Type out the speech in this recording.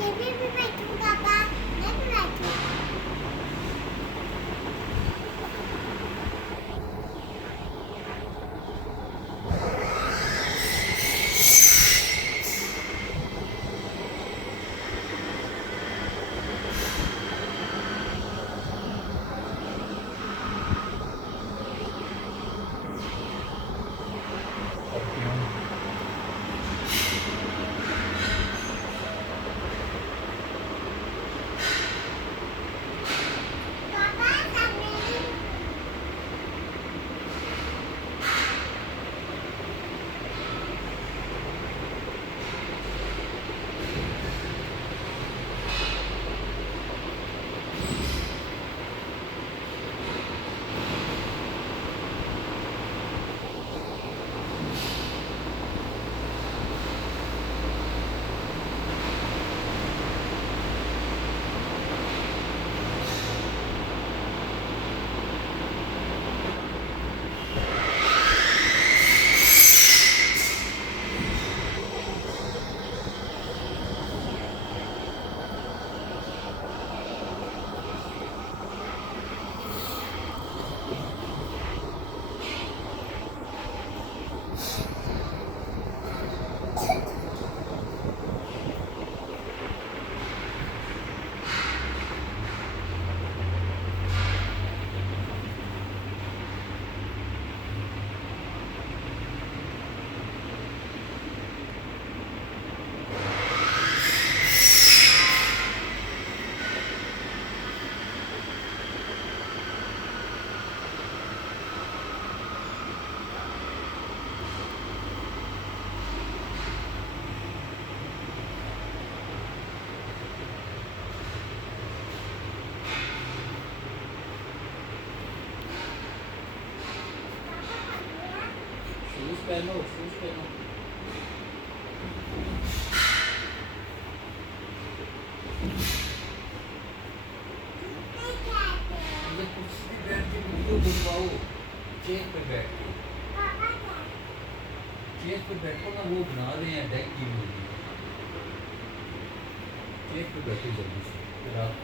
TV भी बैठूंगा पापा मैं भी बैठूंगा पापा सामने शूज पहनो शूज पहनो ये कुर्सी पे बैठ के वीडियो बनवाओ चेयर पे बैठ के चेयर पे बैठो ना वो बना रहे हैं डेक की मूवी चेयर पे बैठो जल्दी से फिर आप